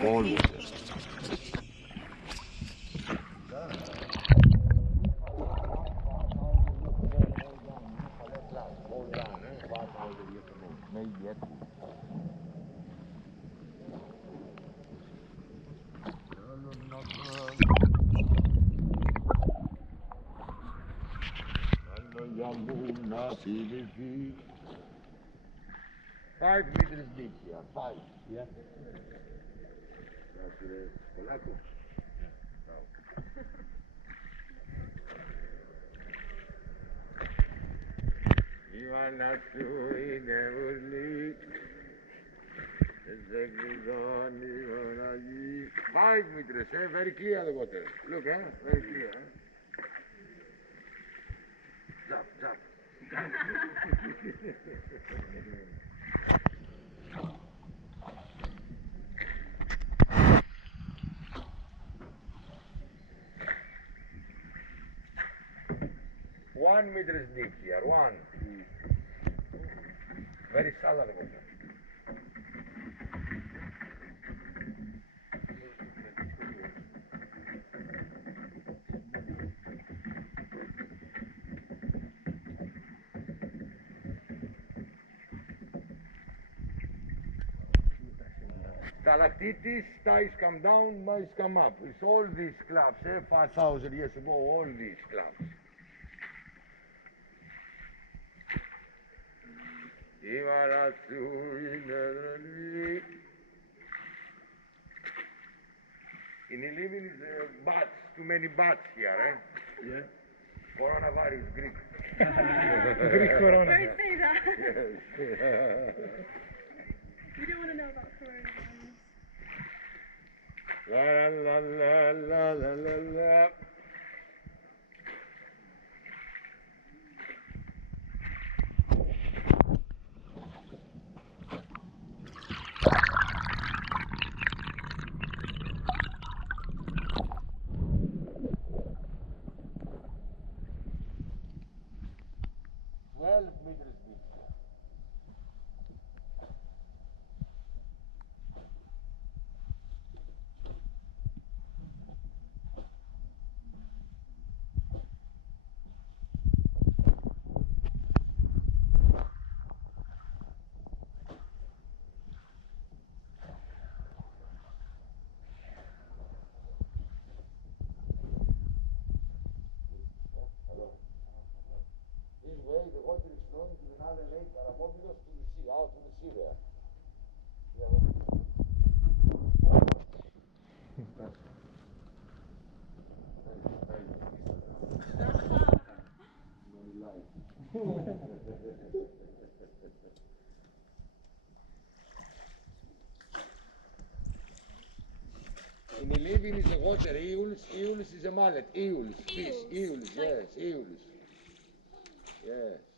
Always. Five meters deep here, 5. Yeah. Ivanasu inevurli, Zekizon Ivanaji. 5 meters, very clear the water. Look, very clear. Jump. 1 meter is deep here, 1. Very shallow water. Stalactites, ties come down, mice come up. It's all these clubs, 5,000 years ago, all these clubs. In living is bats, too many bats here, Yeah. Coronavirus, Greek. Greek corona. Don't say that. Yes. We don't want to know about coronavirus. La. Meters deep. This way, the water is flowing to another lake, Aramobilos, to the sea, out to the sea there. In the living is the water, eels is a mallet, eels, fish, eels, yes, eels. Yes.